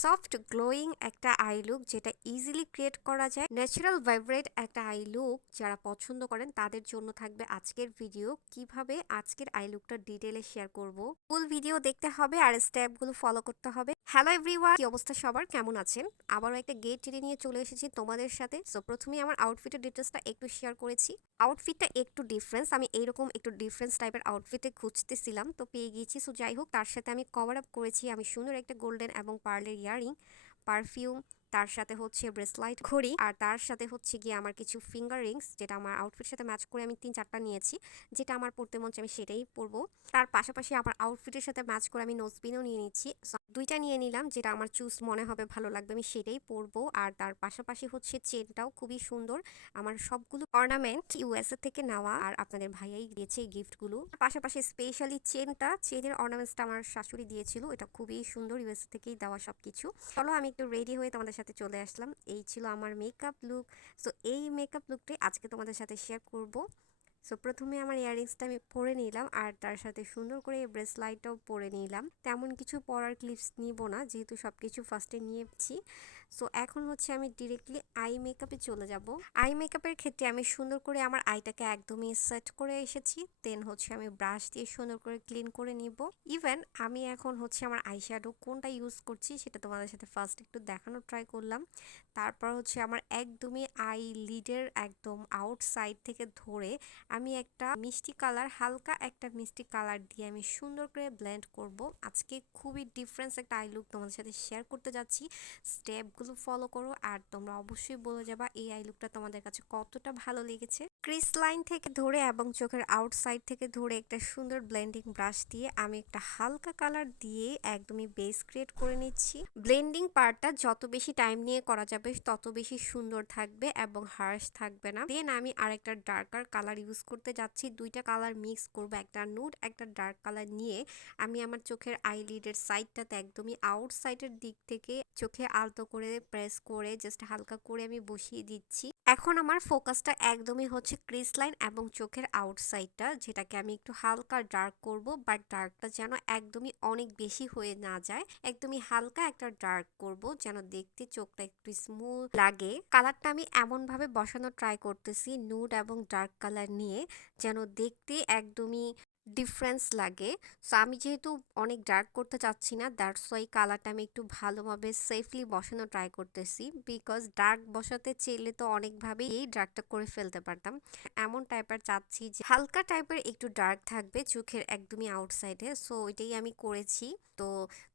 Soft glowing একটা eye look যেটা easily create করা যায়, ন্যাচারাল ভাইব্রেট একটা আই লুক যারা পছন্দ করেন তাদের জন্য থাকবে আজকের ভিডিও। কিভাবে আজকের আই লুকটা ডিটেইলে শেয়ার করব, ফুল ভিডিও দেখতে হবে আর স্টেপগুলো ফলো করতে হবে। হ্যালো এভরিওয়ান, কি অবস্থা সবার, কেমন আছেন? আবারও একটা গেট টেনে নিয়ে চলে এসেছি তোমাদের সাথে। সো প্রথমেই আমার আউটফিটের ডিটেলসটা একটু শেয়ার করেছি। আউটফিটটা একটু ডিফারেন্স, আমি এইরকম একটু ডিফারেন্স টাইপের আউটফিটে খুঁজতেছিলাম, তো পেয়ে গিয়েছি। সো যাই হোক, তার সাথে আমি কভার আপ করেছি আমি সুন্দর একটা গোল্ডেন এবং পার্লের ইয়ারিং, পারফিউম, তার সাথে হচ্ছে ব্রেসলাইট, ঘড়ি, আর তার সাথে হচ্ছে গিয়ে আমার কিছু ফিঙ্গার রিংস, যেটা আমার আউটফিটের সাথে ম্যাচ করে আমি 3-4টা নিয়েছি। যেটা আমার পরতে মন চাই আমি সেটাই পরবো। তার পাশাপাশি আমার আউটফিটের সাথে ম্যাচ করে আমি নোজপিনও নিয়ে নিচ্ছি। দুইটা নিয়ে নিলাম, যেটা আমার চুজ মনে হবে ভালো লাগবে আমি সেটাই পরবো। আর তার পাশাপাশি হচ্ছে চেনটাও খুবই সুন্দর। আমার সবগুলো অর্নামেন্ট ইউএসএ থেকে নেওয়া, আর আপনাদের ভাইয়াই দিয়েছে এই গিফটগুলো। পাশাপাশি স্পেশালি চেনের অর্নামেন্টসটা আমার শাশুড়ি দিয়েছিল, এটা খুবই সুন্দর, ইউএসএ থেকেই দেওয়া সবকিছু। চলো আমি একটু রেডি হয়ে তোমাদের সাথে চলে আসলাম। এই ছিল আমার মেকআপ লুক। সো এই মেকআপ লুকটাই আজকে তোমাদের সাথে শেয়ার করব। সো প্রথমে আমার ইয়াররিংসটা আমি পরে নিলাম, আর তার সাথে সুন্দর করে এই ব্রেসলাইটটাও পরে নিলাম। তেমন কিছু পরার ক্লিপস নিব না, যেহেতু সব কিছু ফার্স্টে নিয়েছি। সো এখন হচ্ছে আমি ডিরেক্টলি আই মেকআপে চলে যাব। আই মেকআপের ক্ষেত্রে আমি সুন্দর করে আমার আইটাকে একদমই সেট করে এসেছি। দেন হচ্ছে আমি ব্রাশ দিয়ে সুন্দর করে ক্লিন করে নিব। ইভেন আমি এখন হচ্ছে আমার আই শ্যাডো কোনটা ইউজ করছি সেটা তোমাদের সাথে ফার্স্ট একটু দেখানোর ট্রাই করলাম। তারপর হচ্ছে আমার একদমই আই লিডের একদম আউটসাইড থেকে ধরে আমি একটা মিষ্টি কালার, হালকা একটা মিষ্টি কালার দিয়ে আমি সুন্দর করে ব্লেন্ড করব। আজকে খুবই ডিফারেন্স একটা আই লুক তোমাদের সাথে শেয়ার করতে যাচ্ছি। স্টেপগুলো ফলো করো আর তোমরা অবশ্যই বলে যাবা এই আই লুকটা তোমাদের কাছে কতটা ভালো লেগেছে। ক্রিস লাইন থেকে ধরে এবং চোখের আউটসাইড থেকে ধরে একটা সুন্দর ব্লেন্ডিং ব্রাশ দিয়ে আমি একটা হালকা কালার দিয়ে একদমই বেস ক্রিয়েট করে নিচ্ছি। ব্লেন্ডিং পার্টটা যত বেশি টাইম নিয়ে করা যাবে তত বেশি সুন্দর থাকবে এবং হার্শ থাকবে না। দেন আমি আরেকটা ডার্কার কালার ইউজ করতে যাচ্ছি। দুইটা কালার মিক্স করবো, একটা নুড একটা ডার্ক কালার নিয়ে আমি আমার চোখের আইলিডের সাইডটাতে একদমই আউটসাইডের দিক থেকে চোখে আলতো করে প্রেস করে জাস্ট হালকা করে আমি বসিয়ে দিচ্ছি। এখন আমার ফোকাসটা একদমই হচ্ছে ক্রিস লাইন এবং চোখের আউটসাইডটা, যেটাকে আমি একটু হালকা ডার্ক করব, বাট ডার্কটা যেন একদমই অনেক বেশি হয়ে না যায়। একদমই হালকা একটা ডার্ক করব যেন দেখতে চোখটা একটু স্মুথ লাগে। কালারটা আমি এমন ভাবে বসানোর ট্রাই করতেছি নুড এবং ডার্ক কালার নিয়ে, যেন দেখতে একদমই ডিফারেন্স লাগে। সো আমি যেহেতু অনেক ডার্ক করতে চাচ্ছি না, দ্যাটস ওয়াই কালারটা আমি একটু ভালোভাবে সেফলি বসানো ট্রাই করতেছি। বিকজ ডার্ক বসাতে চাইলে তো অনেকভাবেই এই ডার্কটা করে ফেলতে পারতাম। এমন টাইপের চাচ্ছি যে হালকা টাইপের একটু ডার্ক থাকবে চোখের একদমই আউটসাইডে। সো ওইটাই আমি করেছি। তো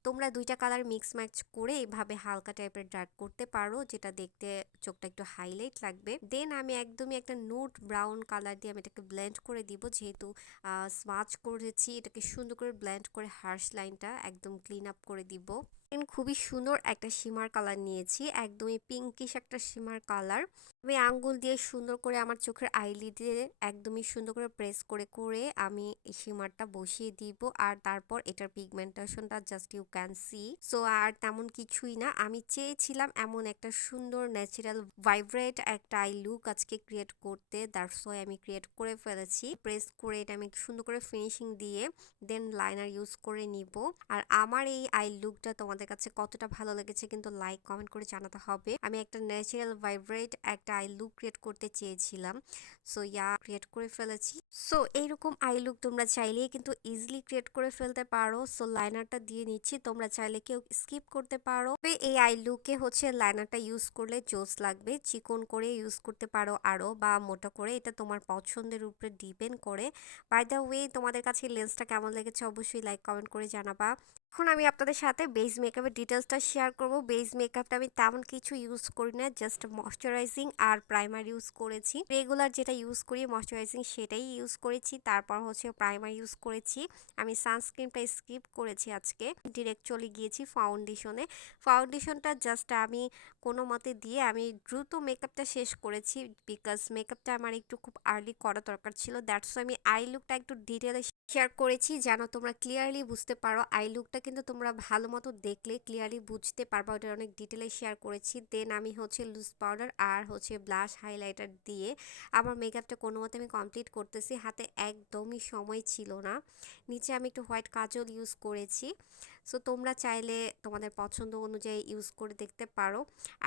তোমরা দুইটা কালার মিক্স ম্যাচ করে এইভাবে হালকা টাইপের ডার্ক করতে পারো, যেটা দেখতে চোখটা একটু হাইলাইট লাগবে। দেন আমি একদমই একটা নুড ব্রাউন কালার দিয়ে আমি এটাকে ব্লেন্ড করে দিব, যেহেতু স্মাচ করেছি এটাকে সুন্দর করে ব্লেন্ড করে হার্শ লাইনটা একদম ক্লিন আপ করে দিব। খুবই সুন্দর একটা শিমার কালার নিয়েছি, একদমই পিঙ্কিশ একটা শিমার কালার। আমি আঙ্গুল দিয়ে সুন্দর করে আমার চোখের আইলিডে একদমই সুন্দর করে প্রেস করে করে আমি এই শিমারটা বসিয়ে দিব। আর তারপর এটার পিগমেন্টেশনটা just you can see. So আর তেমন কিছুই না, আমি চেয়েছিলাম এমন একটা সুন্দর ন্যাচারাল ভাইব্রেট একটা আই লুক আজকে ক্রিয়েট করতে, দ্যাটস ওয়াই আমি ক্রিয়েট করে ফেলেছি। প্রেস করে এটা আমি সুন্দর করে ফিনিশিং দিয়ে দেন লাইনার ইউজ করে নিব। আর আমার এই আই লুকটা তোমাদের কাছে কতটা ভালো লেগেছে কিন্তু লাইক কমেন্ট করে জানাতে হবে। আমি একটা ন্যাচারাল ভাইব্রেট একটা আই লুক ক্রিয়েট করতে চেয়েছিলাম, সো ক্রিয়েট করে ফেলেছি। সো এইরকম আই লুক তোমরা চাইলেই কিন্তু ইজিলি ক্রিয়েট করে ফেলতে পারো। সো লাইনারটা দিয়ে নিচ্ছি, তোমরা চাইলে কেউ স্কিপ করতে পারো। এই আই লুকে হচ্ছে লাইনারটা ইউজ করলে জোস লাগবে, চিকন করে ইউজ করতে পারো আরো বা মোটা করে, এটা তোমার পছন্দের উপরে ডিপেন্ড করে। বাই দ্য ওয়ে, তোমাদের কাছে লেন্সটা কেমন লেগেছে অবশ্যই লাইক কমেন্ট করে জানাবা। এখন আমি আপনাদের সাথে বেস মেকআপের ডিটেলসটা শেয়ার করব। বেস মেকআপটা আমি তেমন কিছু ইউজ করি না, জাস্ট ময়শ্চারাইজিং আর প্রাইমার ইউজ করেছি। রেগুলার যেটা ইউজ করি ময়শ্চারাইজিং সেটাই ইউজ করেছি, তারপর হচ্ছে প্রাইমার ইউজ করেছি। আমি সানস্ক্রিনটা স্কিপ করেছি, আজকে ডিরেক্ট চলে গিয়েছি ফাউন্ডেশনে। ফাউন্ডেশনটা জাস্ট আমি কোনো মতে দিয়ে আমি দ্রুত মেকআপটা শেষ করেছি, বিকজ মেকআপটা আমার একটু খুব আর্লি করা দরকার ছিল। দ্যাটস আমি আই লুকটা একটু ডিটেলে শেয়ার করেছি যেন তোমরা ক্লিয়ারলি বুঝতে পারো। আই লুকটা কিন্তু তোমরা ভালো মতো দেখলে ক্লিয়ারলি বুঝতে পারবা, ওটা অনেক ডিটেলে শেয়ার করেছি। দেন আমি হচ্ছে লুজ পাউডার আর হচ্ছে ব্লাশ হাইলাইটার দিয়ে আমার মেকআপটা কোনো মতে আমি কমপ্লিট করতেছি। হাতে একদমই সময় ছিল না। নিচে আমি একটু হোয়াইট কাজল ইউজ করেছি। সো তোমরা চাইলে তোমাদের পছন্দ অনুযায়ী ইউজ করে দেখতে পারো।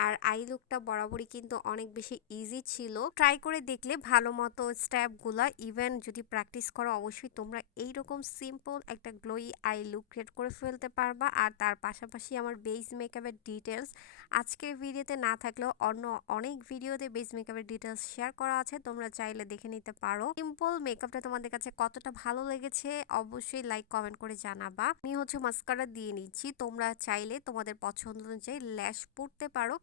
আর আই লুকটা বরাবরই কিন্তু অনেক বেশি ইজি ছিল, ট্রাই করে দেখলে ভালো মতো স্টেপগুলা ইভেন যদি প্র্যাকটিস করো অবশ্যই তোমরা এইরকম সিম্পল একটা গ্লোই আই লুক ক্রিয়েট করে ফেলতে পারবা। আর তার পাশাপাশি আমার বেস মেকআপের ডিটেলস আজকের ভিডিওতে না থাকলেও অন্য অনেক ভিডিওতে বেস মেকআপের ডিটেলস শেয়ার করা আছে, তোমরা চাইলে দেখে নিতে পারো। সিম্পল মেকআপটা তোমাদের কাছে কতটা ভালো লেগেছে অবশ্যই লাইক কমেন্ট করে জানাবা। আমি হচ্ছে মাস্কারা দিয়ে নিচ্ছি, তোমরা চাইলে তোমাদের পছন্দ অনুযায়ী ল্যাশ পরতে পারো।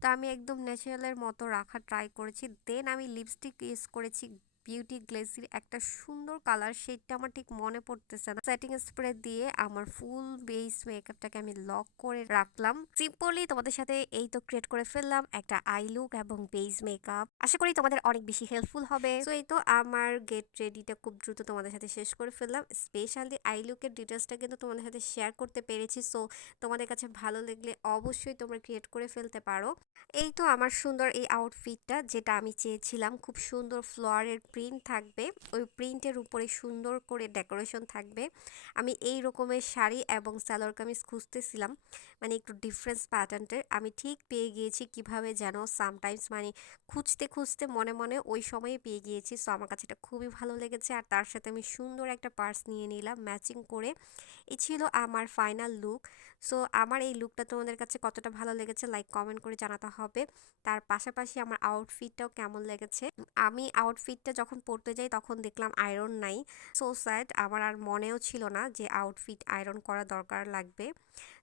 তো আমি একদম ন্যাচারালের মতো রাখা ট্রাই করেছি। দেন আমি লিপস্টিক ইউজ করেছি বিউটি গ্লেসির একটা সুন্দর কালার, সেটা আমার ঠিক মনে পড়তেছে না। সেটিং স্প্রে দিয়ে আমার ফুল বেস মেকআপটাকে আমি লক করে রাখলাম। সিম্পলি তোমাদের সাথে এই তো ক্রিয়েট করে ফেললাম একটা আই লুক এবং বেস মেকআপ। আশা করি তোমাদের অনেক বেশি হেল্পফুল হবে। তো এই তো আমার গেট রেডিটা খুব দ্রুত তোমাদের সাথে শেষ করে ফেললাম। স্পেশালি আই লুকের ডিটেলসটা কিন্তু তোমাদের সাথে শেয়ার করতে পেরেছি। সো তোমাদের কাছে ভালো লাগলে অবশ্যই তোমরা ক্রিয়েট করে ফেলতে পারো। এই তো আমার সুন্দর এই আউটফিটটা, যেটা আমি চেয়েছিলাম খুব সুন্দর ফ্লোয়ারের প্রিন্ট থাকবে, ওই প্রিন্টের উপরে সুন্দর করে ডেকোরেশন থাকবে। আমি এই রকমের শাড়ি এবং সালোয়ার কামিজ খুঁজতেছিলাম, মানে একটু ডিফারেন্স প্যাটার্নের। আমি ঠিক পেয়ে গিয়েছি, কিভাবে যেন সামটাইমস মানে খুঁজতে খুঁজতে মনে মনে ওই সময়ে পেয়ে গিয়েছি। সো আমার কাছে এটা খুবই ভালো লেগেছে। আর তার সাথে আমি সুন্দর একটা পার্স নিয়ে নিলাম ম্যাচিং করে। এই ছিল আমার ফাইনাল লুক। সো আমার এই লুকটা তোমাদের কাছে কতটা ভালো লেগেছে লাইক কমেন্ট করে জানাতে হবে। তার পাশাপাশি আমার আউটফিটটাও কেমন লেগেছে। আমি আউটফিটটা যখন পরতে যাই তখন দেখলাম আয়রন নাই। সো স্যাড, আমার আর মনেও ছিল না যে আউটফিট আয়রন করা দরকার লাগবে।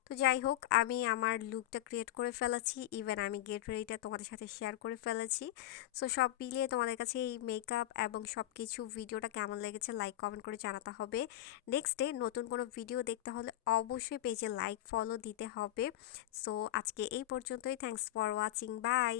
তো যাই হোক, আমি আমার লুকটা ক্রিয়েট করে ফেলেছি, ইভেন আমি গেট রেডিটা তোমাদের সাথে শেয়ার করে ফেলেছি। সো সব মিলিয়ে তোমাদের কাছে এই মেকআপ এবং সব কিছু ভিডিওটা কেমন লেগেছে লাইক কমেন্ট করে জানাতে হবে। নেক্সট ডে নতুন কোনো ভিডিও দেখতে হলে অবশ্যই পেজে লাইক ফলো দিতে হবে। সো আজকে এই পর্যন্তই। Thanks for watching, by.